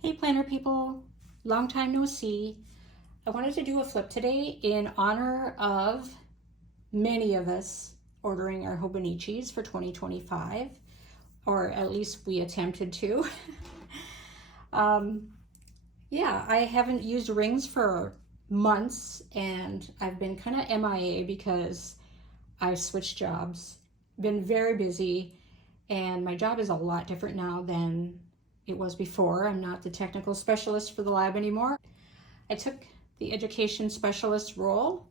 Hey planner people, long time no see. I wanted to do a flip today in honor of many of us ordering our Hobonichis for 2025, or at least we attempted to. um, yeah, I haven't used rings for months and I've been kind of MIA because I switched jobs, been very busy, and my job is a lot different now than it was before. I'm not the technical specialist for the lab anymore. I took the education specialist role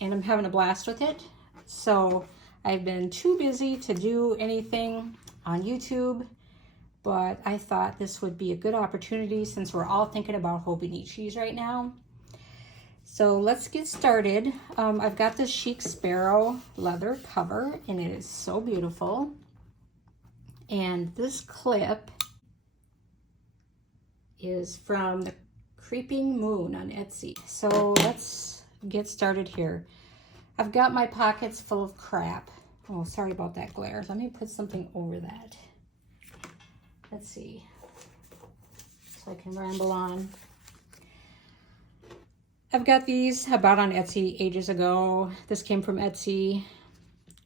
and I'm having a blast with it. So I've been too busy to do anything on YouTube, but I thought this would be a good opportunity since we're all thinking about Hobonichis right now. So let's get started. I've got this Chic Sparrow leather cover and it is so beautiful. And this clip is from the Creeping Moon on Etsy. So let's get started here. I've got my pockets full of crap. Oh, sorry about that glare. Let me put something over that. Let's see. So I can ramble on. I've got these I bought on Etsy ages ago. This came from Etsy.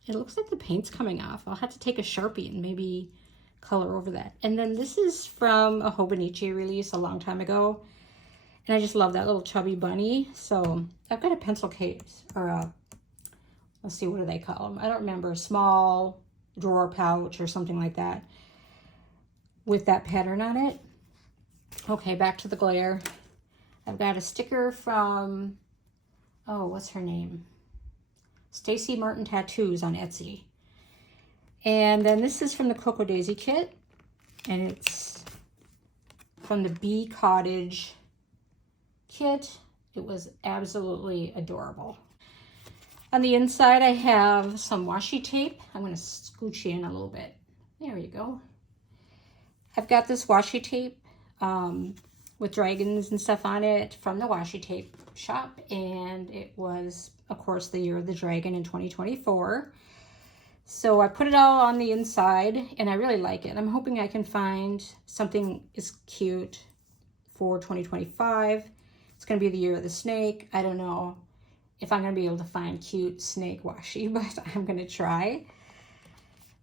It looks like the paint's coming off. I'll have to take a Sharpie and maybe color over that. And then this is from a Hobonichi release a long time ago. And I just love that little chubby bunny. So I've got a pencil case, or a, let's see, what do they call them? I don't remember, a small drawer pouch or something like that with that pattern on it. Okay, back to the glare. I've got a sticker from, oh, what's her name? Stacy Martin Tattoos on Etsy. And then this is from the Cocoa Daisy kit. And it's from the Bee Cottage kit. It was absolutely adorable. On the inside, I have some washi tape. I'm going to scooch you in a little bit. There you go. I've got this washi tape with dragons and stuff on it from the washi tape shop. And it was, of course, the year of the dragon in 2024. So I put it all on the inside and I really like it. I'm hoping I can find something as cute for 2025. It's going to be the year of the snake. I don't know if I'm going to be able to find cute snake washi, but I'm going to try.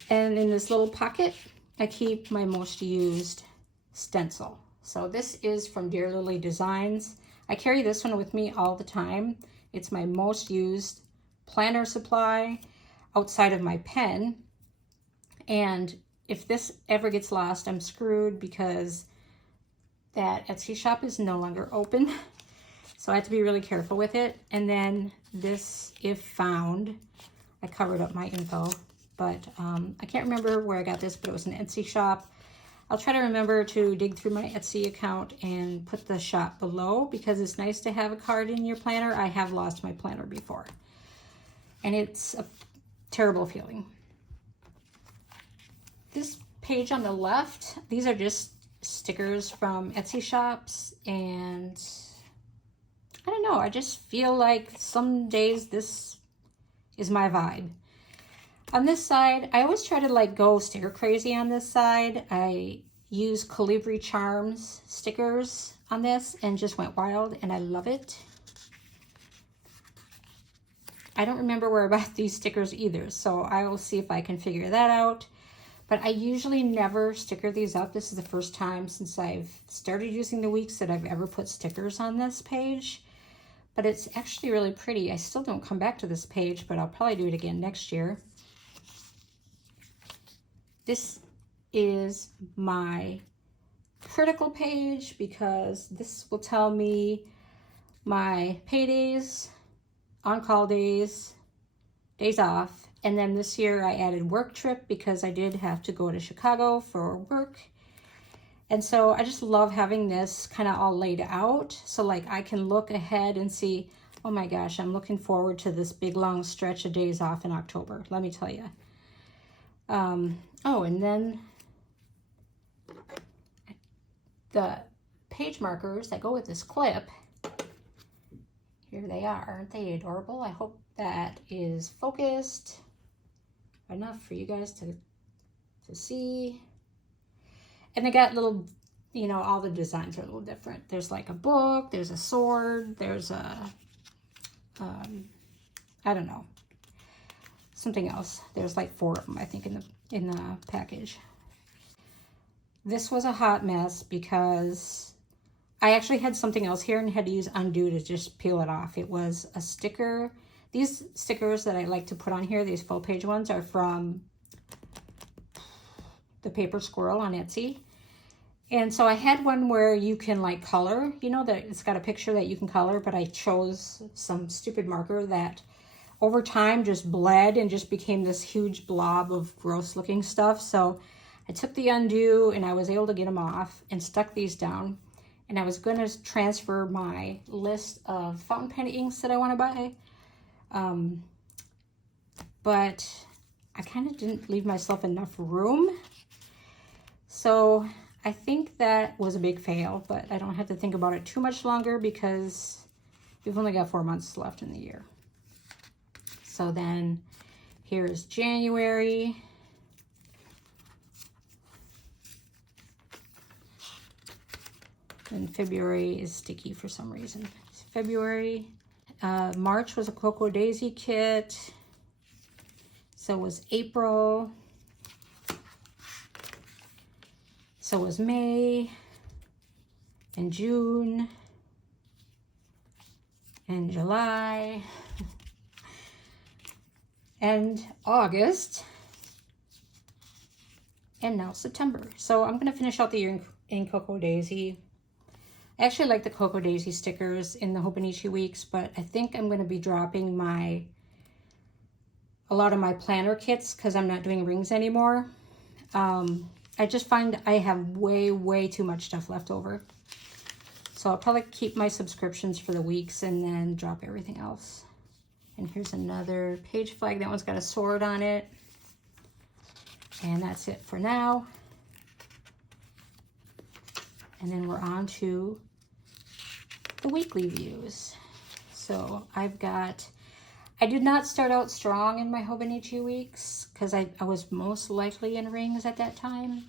And in this little pocket, I keep my most used stencil. So this is from Dear Lily Designs. I carry this one with me all the time. It's my most used planner supply outside of my pen. And if this ever gets lost, I'm screwed because that Etsy shop is no longer open. So I have to be really careful with it. And then this, if found, I covered up my info, but I can't remember where I got this, but it was an Etsy shop. I'll try to remember to dig through my Etsy account and put the shop below because it's nice to have a card in your planner. I have lost my planner before and it's a terrible feeling. This page on the left, these are just stickers from Etsy shops, and I don't know, I just feel like some days this is my vibe. On this side, I always try to like go sticker crazy on this side. I use Colibri Charms stickers on this and just went wild and I love it. I don't remember where I bought these stickers either, so I will see if I can figure that out. But I usually never sticker these up. This is the first time since I've started using the weeks that I've ever put stickers on this page. But it's actually really pretty. I still don't come back to this page, but I'll probably do it again next year. This is my critical page because this will tell me my paydays, on-call days, days off. And then this year I added work trip because I did have to go to Chicago for work. And so I just love having this kind of all laid out. So like I can look ahead and see, oh my gosh, I'm looking forward to this big long stretch of days off in October, let me tell you. Oh, and then the page markers that go with this clip, here they are. Aren't they adorable? I hope that is focused enough for you guys to see. And they got little you know, all the designs are a little different. There's like a book, there's a sword, there's a, I don't know, something else. There's like 4 of them, I think, in the package. This was a hot mess because I actually had something else here and had to use undo to just peel it off. It was a sticker. These stickers that I like to put on here, these full page ones, are from the Paper Squirrel on Etsy. And so I had one where you can like color, you know, that it's got a picture that you can color, but I chose some stupid marker that over time just bled and just became this huge blob of gross looking stuff. So I took the undo and I was able to get them off and stuck these down. And I was going to transfer my list of fountain pen inks that I want to buy. But I kind of didn't leave myself enough room. So I think that was a big fail, but I don't have to think about it too much longer because we've only got 4 months left in the year. So then here's January. And February is sticky for some reason. It's February. March was a Cocoa Daisy kit. So was April. So was May. And June. And July. And August. And now September. So I'm going to finish out the year in Cocoa Daisy. I actually like the Cocoa Daisy stickers in the Hobonichi weeks, but I think I'm going to be dropping a lot of my planner kits because I'm not doing rings anymore. I just find I have way too much stuff left over. So I'll probably keep my subscriptions for the weeks and then drop everything else. And here's another page flag. That one's got a sword on it. And that's it for now. And then we're on to the weekly views. So I did not start out strong in my Hobonichi weeks because I was most likely in rings at that time.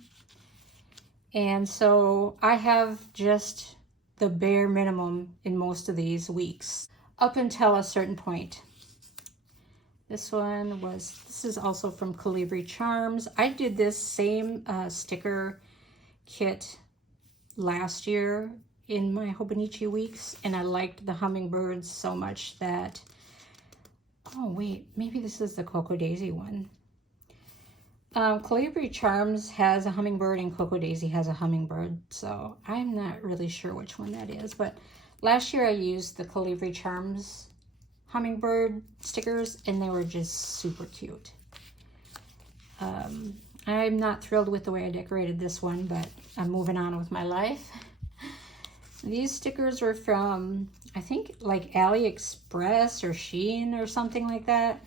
And so I have just the bare minimum in most of these weeks up until a certain point. This is also from Calibri Charms. I did this same sticker kit last year in my Hobonichi weeks, and I liked the hummingbirds so much that, oh wait, maybe this is the Cocoa Daisy one. Calibri Charms has a hummingbird and Cocoa Daisy has a hummingbird, so I'm not really sure which one that is, but last year I used the Calibri Charms hummingbird stickers and they were just super cute. I'm not thrilled with the way I decorated this one, but I'm moving on with my life. These stickers were from, I think, like AliExpress or Shein or something like that.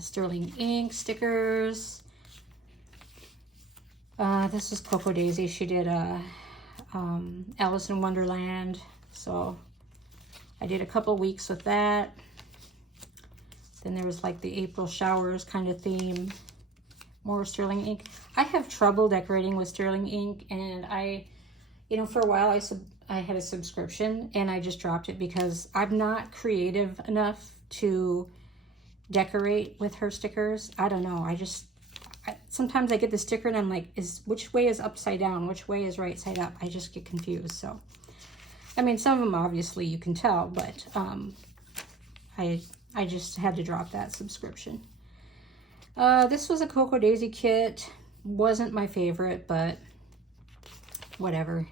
Sterling ink stickers. This is Cocoa Daisy. She did Alice in Wonderland. So I did a couple weeks with that. Then there was like the April showers kind of theme. More sterling ink. I have trouble decorating with sterling ink, and for a while I had a subscription and I just dropped it because I'm not creative enough to decorate with her stickers. I don't know. Sometimes I get the sticker and I'm like, which way is upside down? Which way is right side up? I just get confused. So, I mean, some of them obviously you can tell, but I just had to drop that subscription. This was a Cocoa Daisy kit. Wasn't my favorite, but whatever.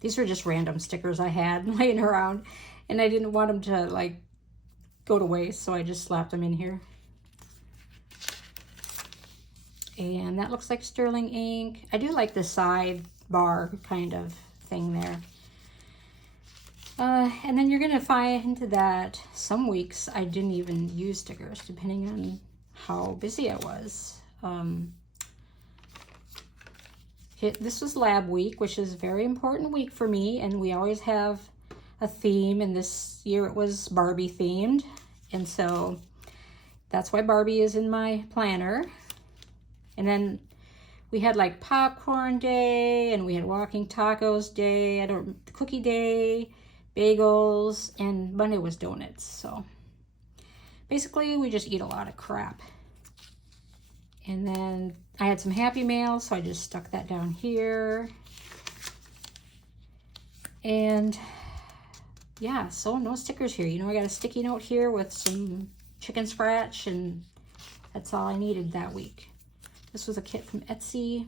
These were just random stickers I had laying around, and I didn't want them to like go to waste, so I just slapped them in here. And that looks like sterling ink. I do like the side bar kind of thing there. And then you're gonna find that some weeks I didn't even use stickers, depending on how busy I was. This was lab week, which is a very important week for me, and we always have a theme, and this year it was Barbie themed, and so that's why Barbie is in my planner. And then we had like popcorn day, and we had walking tacos day, cookie day, bagels, and Monday was donuts. So basically we just eat a lot of crap. And then I had some Happy Meals, so I just stuck that down here. And yeah, so no stickers here. You know, I got a sticky note here with some chicken scratch, and that's all I needed that week. This was a kit from Etsy.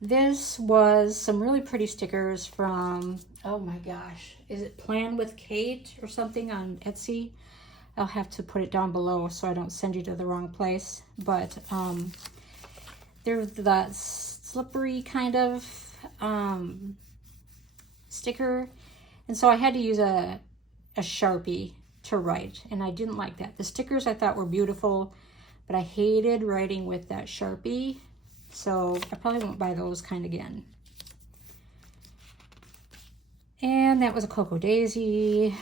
This was some really pretty stickers from, oh my gosh, is it Plan with Kate or something on Etsy? I'll have to put it down below so I don't send you to the wrong place. But they're that slippery kind of sticker. And so I had to use a Sharpie to write, and I didn't like that. The stickers I thought were beautiful, but I hated writing with that Sharpie. So I probably won't buy those kind again. And that was a Cocoa Daisy.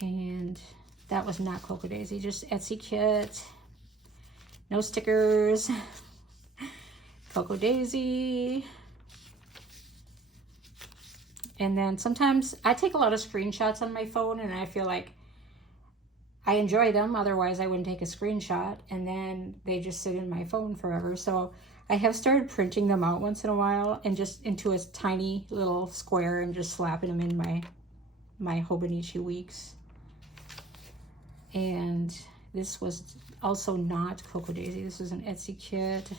And that was not Cocoa Daisy, just Etsy kit. No stickers. Cocoa Daisy. And then sometimes I take a lot of screenshots on my phone, and I feel like I enjoy them, otherwise I wouldn't take a screenshot, and then they just sit in my phone forever. So I have started printing them out once in a while, and just into a tiny little square, and just slapping them in my Hobonichi weeks. And this was also not Cocoa Daisy. This was an Etsy kit.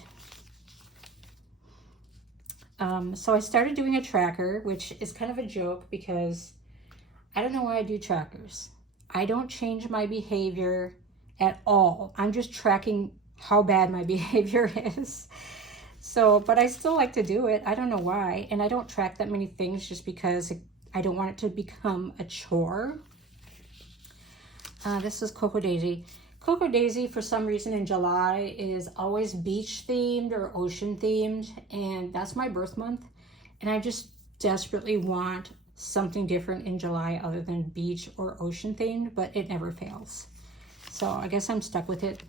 So I started doing a tracker, which is kind of a joke because I don't know why I do trackers. I don't change my behavior at all. I'm just tracking how bad my behavior is. So, but I still like to do it. I don't know why. And I don't track that many things just because I don't want it to become a chore. This is Cocoa Daisy. Cocoa Daisy, for some reason in July, is always beach themed or ocean themed. And that's my birth month. And I just desperately want something different in July other than beach or ocean themed, but it never fails. So I guess I'm stuck with it.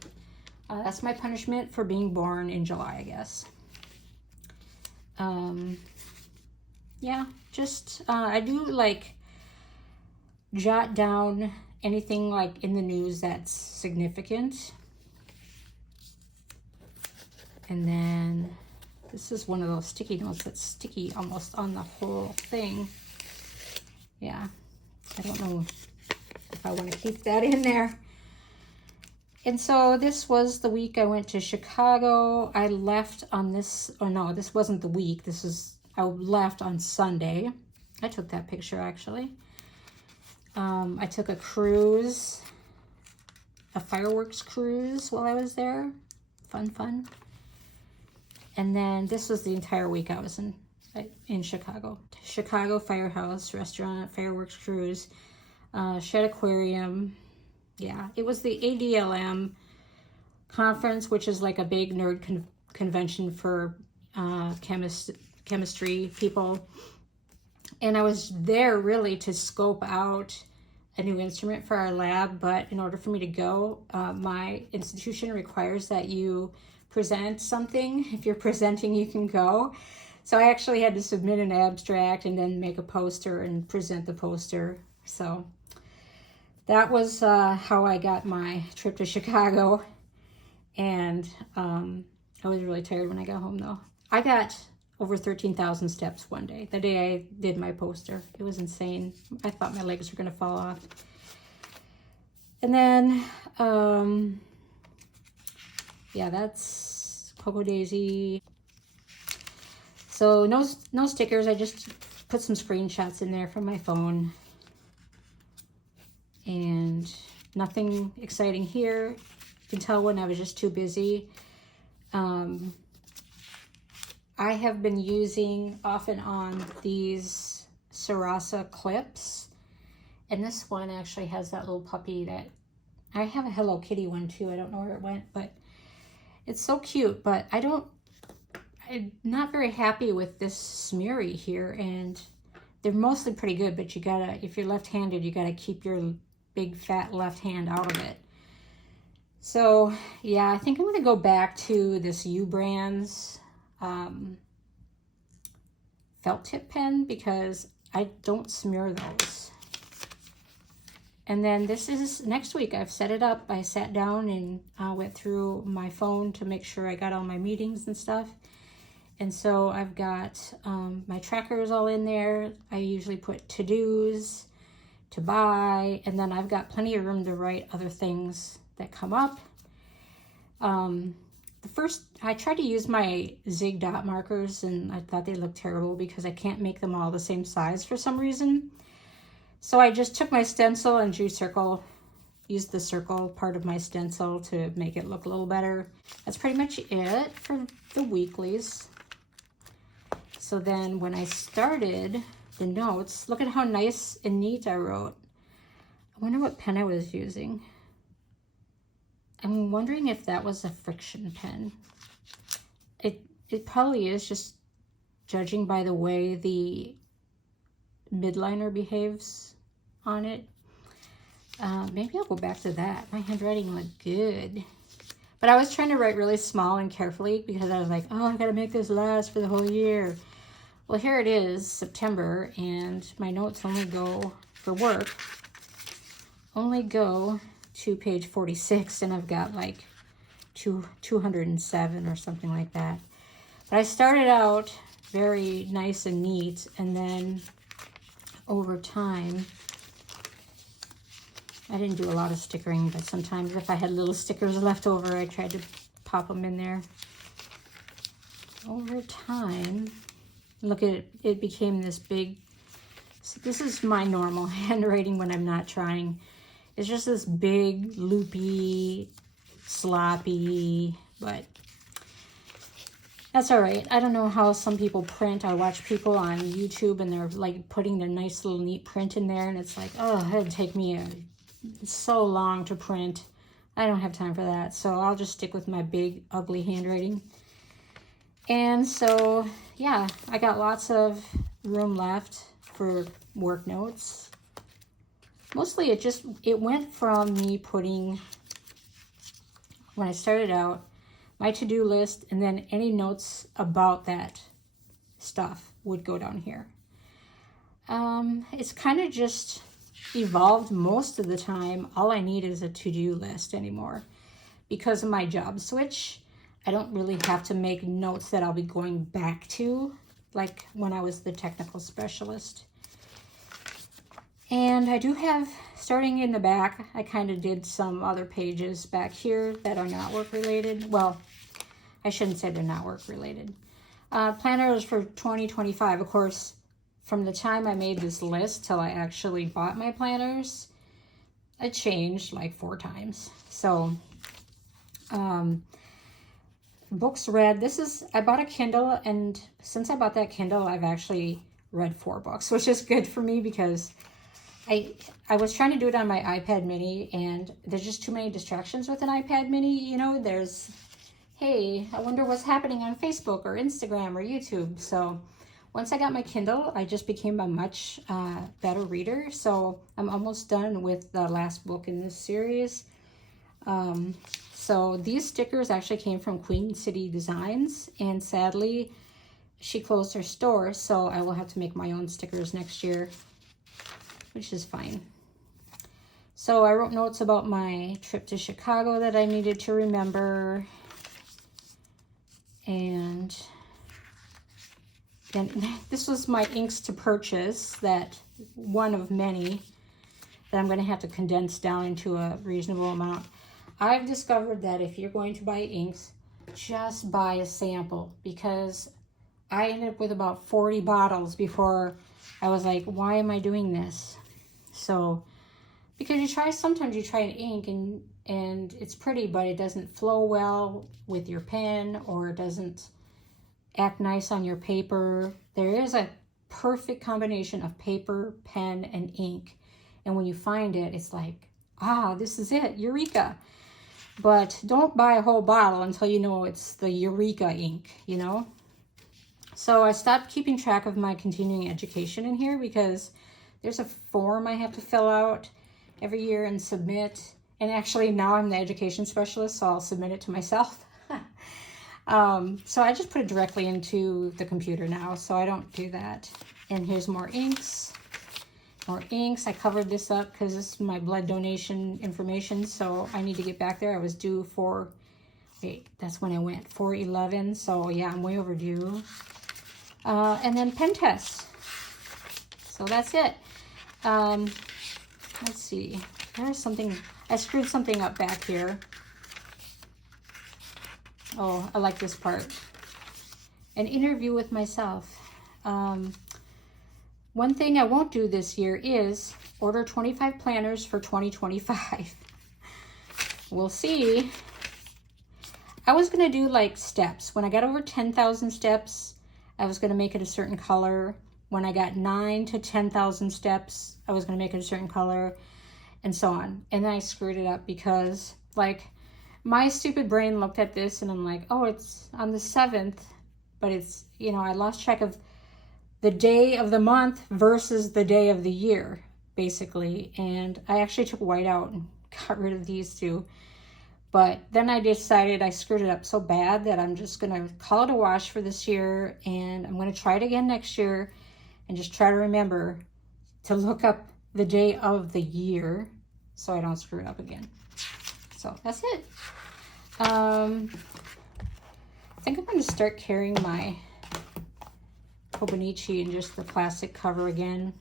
That's my punishment for being born in July, I guess. Yeah, just I do like jot down anything like in the news that's significant. And then this is one of those sticky notes that's sticky almost on the whole thing. Yeah, I don't know if I want to keep that in there. And so this was the week I went to Chicago. I left on this, oh no, this wasn't the week. I left on Sunday. I took that picture actually. I took a cruise, a fireworks cruise while I was there. Fun. And then this was the entire week I was in Chicago. Chicago Firehouse Restaurant, fireworks cruise, Shed Aquarium. Yeah, it was the ADLM conference, which is like a big nerd convention for chemistry people. And I was there really to scope out a new instrument for our lab, but in order for me to go, my institution requires that you present something. If you're presenting, you can go. So I actually had to submit an abstract and then make a poster and present the poster. So that was how I got my trip to Chicago. And I was really tired when I got home though. I got over 13,000 steps one day, the day I did my poster. It was insane. I thought my legs were gonna fall off. And then, yeah, that's Cocoa Daisy. So no stickers, I just put some screenshots in there from my phone. And nothing exciting here. You can tell when I was just too busy. I have been using off and on these Sarasa clips. And this one actually has that little puppy that, I have a Hello Kitty one too. I don't know where it went, but it's so cute. But I'm not very happy with this smeary here. And they're mostly pretty good, but you gotta, if you're left-handed, you gotta keep your big fat left hand out of it. So yeah, I think I'm going to go back to this U Brands felt tip pen because I don't smear those. And then this is next week. I've set it up. I sat down and went through my phone to make sure I got all my meetings and stuff. And so I've got my trackers all in there. I usually put to-dos, to buy, and then I've got plenty of room to write other things that come up. I tried to use my Zig dot markers and I thought they looked terrible because I can't make them all the same size for some reason. So I just took my stencil and used the circle part of my stencil to make it look a little better. That's pretty much it for the weeklies. So then when I started the notes, look at how nice and neat I wrote. I wonder what pen I was using. I'm wondering if that was a friction pen. It probably is, just judging by the way the midliner behaves on it. Maybe I'll go back to that. My handwriting looked good. But I was trying to write really small and carefully because I was like, oh, I gotta make this last for the whole year. Well, here it is, September, and my notes only go, for work, only go to page 46, and I've got like 207 or something like that. But I started out very nice and neat, and then over time, I didn't do a lot of stickering, but sometimes if I had little stickers left over, I tried to pop them in there. Over time, look at it, it became this big, so this is my normal handwriting when I'm not trying. It's just this big, loopy, sloppy, but that's all right. I don't know how some people print. I watch people on YouTube and they're like putting their nice little neat print in there, and it's like, oh, it'd take me so long to print. I don't have time for that, so I'll just stick with my big, ugly handwriting. And so, yeah, I got lots of room left for work notes. Mostly it went from me putting, when I started out, my to-do list, and then any notes about that stuff would go down here. It's kind of just evolved most of the time. All I need is a to-do list anymore. Because of my job switch, I don't really have to make notes that I'll be going back to, like when I was the technical specialist. And I do have, starting in the back, I kind of did some other pages back here that are not work related. Well, I shouldn't say they're not work related. Planners for 2025, of course, from the time I made this list till I actually bought my planners, it changed like 4 times. So, books read, I bought a Kindle, and since I bought that Kindle, I've actually read 4 books, which is good for me because I was trying to do it on my iPad mini, and there's just too many distractions with an iPad mini. You know, there's, hey, I wonder what's happening on Facebook or Instagram or YouTube. So once I got my Kindle, I just became a much better reader. So I'm almost done with the last book in this series. So these stickers actually came from Queen City Designs, and sadly, she closed her store, so I will have to make my own stickers next year, which is fine. So I wrote notes about my trip to Chicago that I needed to remember. And this was my inks to purchase, that one of many that I'm going to have to condense down into a reasonable amount. I've discovered that if you're going to buy inks, just buy a sample, because I ended up with about 40 bottles before I was like, why am I doing this? So, because sometimes you try an ink and it's pretty, but it doesn't flow well with your pen, or it doesn't act nice on your paper. There is a perfect combination of paper, pen, and ink. And when you find it, it's like, this is it, eureka. But don't buy a whole bottle until you know it's the eureka ink, you know? So I stopped keeping track of my continuing education in here because there's a form I have to fill out every year and submit. And actually now I'm the education specialist, so I'll submit it to myself. So I just put it directly into the computer now, so I don't do that. And here's more inks. More inks. I covered this up because this is my blood donation information, so I need to get back there. I was due for, wait, that's when I went, 4/11, so yeah, I'm way overdue. And then pen tests. So that's it. Let's see. There's something, I screwed something up back here. Oh, I like this part. An interview with myself. One thing I won't do this year is order 25 planners for 2025. We'll see. I was going to do like steps. When I got over 10,000 steps, I was going to make it a certain color. When I got 9 to 10,000 steps, I was going to make it a certain color, and so on. And then I screwed it up because, like, my stupid brain looked at this and I'm like, oh, it's on the 7th, but it's, you know, I lost track of the day of the month versus the day of the year, basically. And I actually took white out and got rid of these two. But then I decided I screwed it up so bad that I'm just going to call it a wash for this year. And I'm going to try it again next year and just try to remember to look up the day of the year so I don't screw it up again. So that's it. I think I'm going to start carrying my Hobonichi in just the plastic cover again.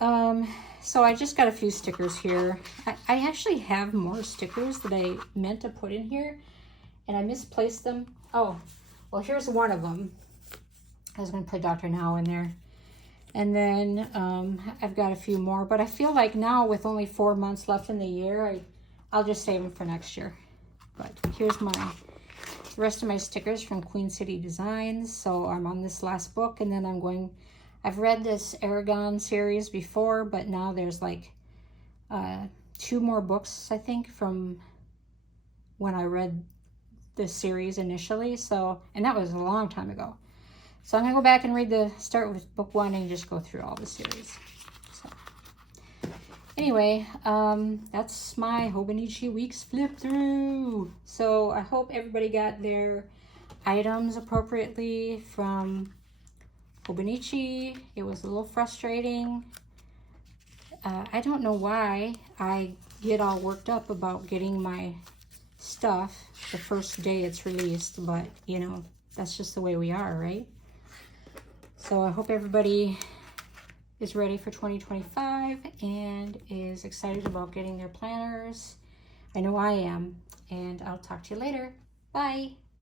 So I just got a few stickers here. I actually have more stickers that I meant to put in here, and I misplaced them. Oh, well, here's one of them. I was going to put Dr. Now in there. And then I've got a few more, but I feel like now with only 4 months left in the year, I'll just save them for next year. But here's the rest of my stickers from Queen City Designs. So I'm on this last book, and then I've read this Aragon series before, but now there's like 2 more books, I think, from when I read this series initially. So, and that was a long time ago. So I'm gonna go back and start with book 1 and just go through all the series. So anyway, that's my Hobonichi Weeks flip through. So I hope everybody got their items appropriately from Hobonichi. It was a little frustrating. I don't know why I get all worked up about getting my stuff the first day it's released, but you know, that's just the way we are, right? So I hope everybody is ready for 2025 and is excited about getting their planners. I know I am, and I'll talk to you later. Bye.